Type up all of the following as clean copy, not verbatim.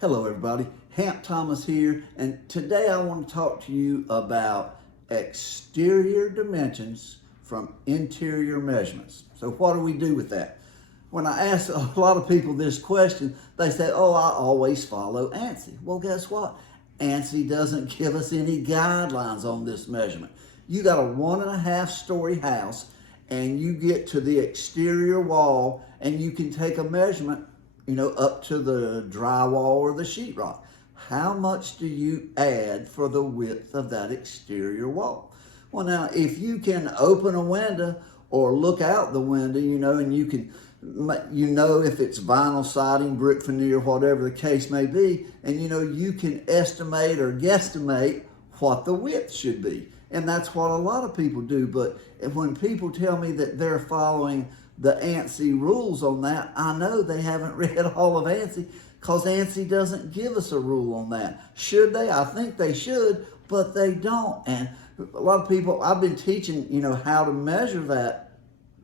Hello everybody, Hamp Thomas here, and today I want to talk to you about exterior dimensions from interior measurements. So what do we do with that? When I ask a lot of people this question, they say, oh, I always follow ANSI. Well, guess what? ANSI doesn't give us any guidelines on this measurement. You got a 1.5 story house and you get to the exterior wall and you can take a measurement up to the drywall or the sheetrock. How much do you add for the width of that exterior wall? Well, now, if you can open a window or look out the window, and you can, if it's vinyl siding, brick veneer, whatever the case may be, and you can estimate or guesstimate what the width should be. And that's what a lot of people do. But when people tell me that they're following the ANSI rules on that, I know they haven't read all of ANSI, because ANSI doesn't give us a rule on that. Should they? I think they should, but they don't. And a lot of people, I've been teaching, how to measure that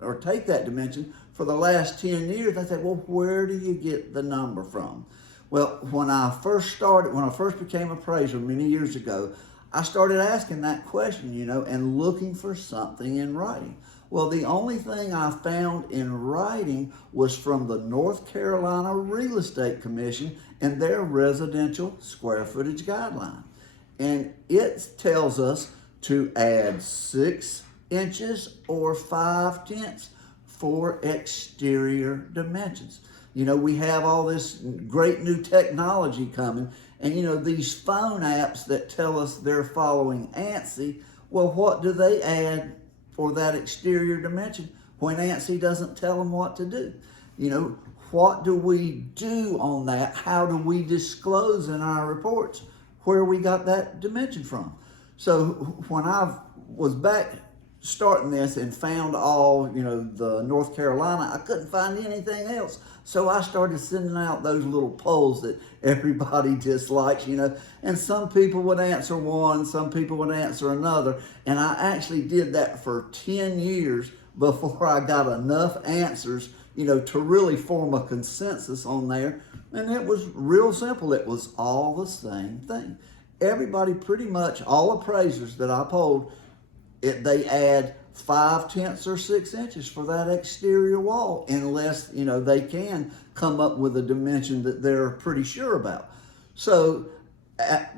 or take that dimension for the last 10 years. I said, well, where do you get the number from? Well, when I first became an appraiser many years ago, I started asking that question, and looking for something in writing. Well, the only thing I found in writing was from the North Carolina Real Estate Commission and their residential square footage guideline. And it tells us to add 6 inches or 5/10 for exterior dimensions. We have all this great new technology coming, and these phone apps that tell us they're following ANSI, well, what do they add for that exterior dimension when ANSI doesn't tell them what to do? What do we do on that? How do we disclose in our reports where we got that dimension from? So when I was back starting this and found all, the North Carolina, I couldn't find anything else. So I started sending out those little polls that everybody dislikes, and some people would answer one, some people would answer another. And I actually did that for 10 years before I got enough answers, to really form a consensus on there. And it was real simple. It was all the same thing. Everybody, pretty much all appraisers that I polled, they add 5/10 or 6 inches for that exterior wall, unless they can come up with a dimension that they're pretty sure about. So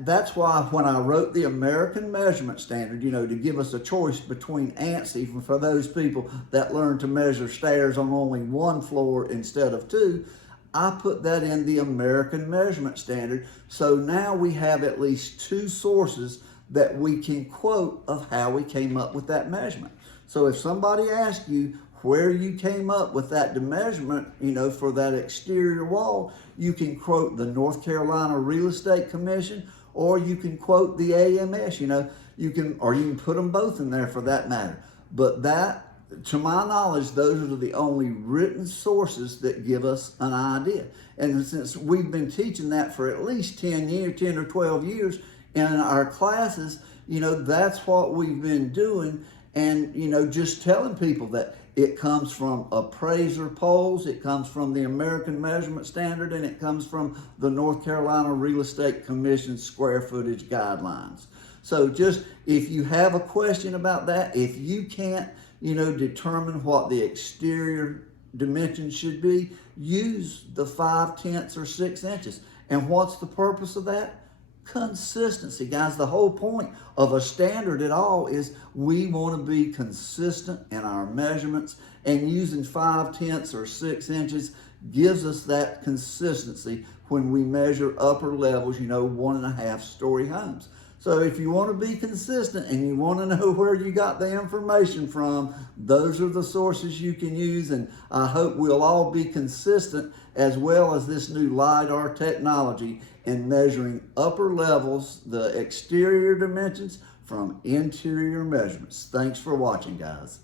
that's why when I wrote the American Measurement Standard, to give us a choice between ANSI for those people that learn to measure stairs on only 1 floor instead of 2, I put that in the American Measurement Standard. So now we have at least 2 sources that we can quote of how we came up with that measurement. So if somebody asks you where you came up with that measurement, for that exterior wall, you can quote the North Carolina Real Estate Commission, or you can quote the AMS, you can put them both in there for that matter. But that, to my knowledge, those are the only written sources that give us an idea. And since we've been teaching that for at least 10 or 12 years in our classes, that's what we've been doing. And, just telling people that it comes from appraiser polls, it comes from the American Measurement Standard, and it comes from the North Carolina Real Estate Commission square footage guidelines. So just, if you have a question about that, if you can't, determine what the exterior dimension should be, use the 5/10 or 6 inches. And what's the purpose of that? Consistency, guys. The whole point of a standard at all is we want to be consistent in our measurements, and using 5/10 or 6 inches gives us that consistency when we measure upper levels, 1.5 story homes. So if you want to be consistent and you want to know where you got the information from, those are the sources you can use. And I hope we'll all be consistent, as well as this new LiDAR technology, in measuring upper levels, the exterior dimensions from interior measurements. Thanks for watching, guys.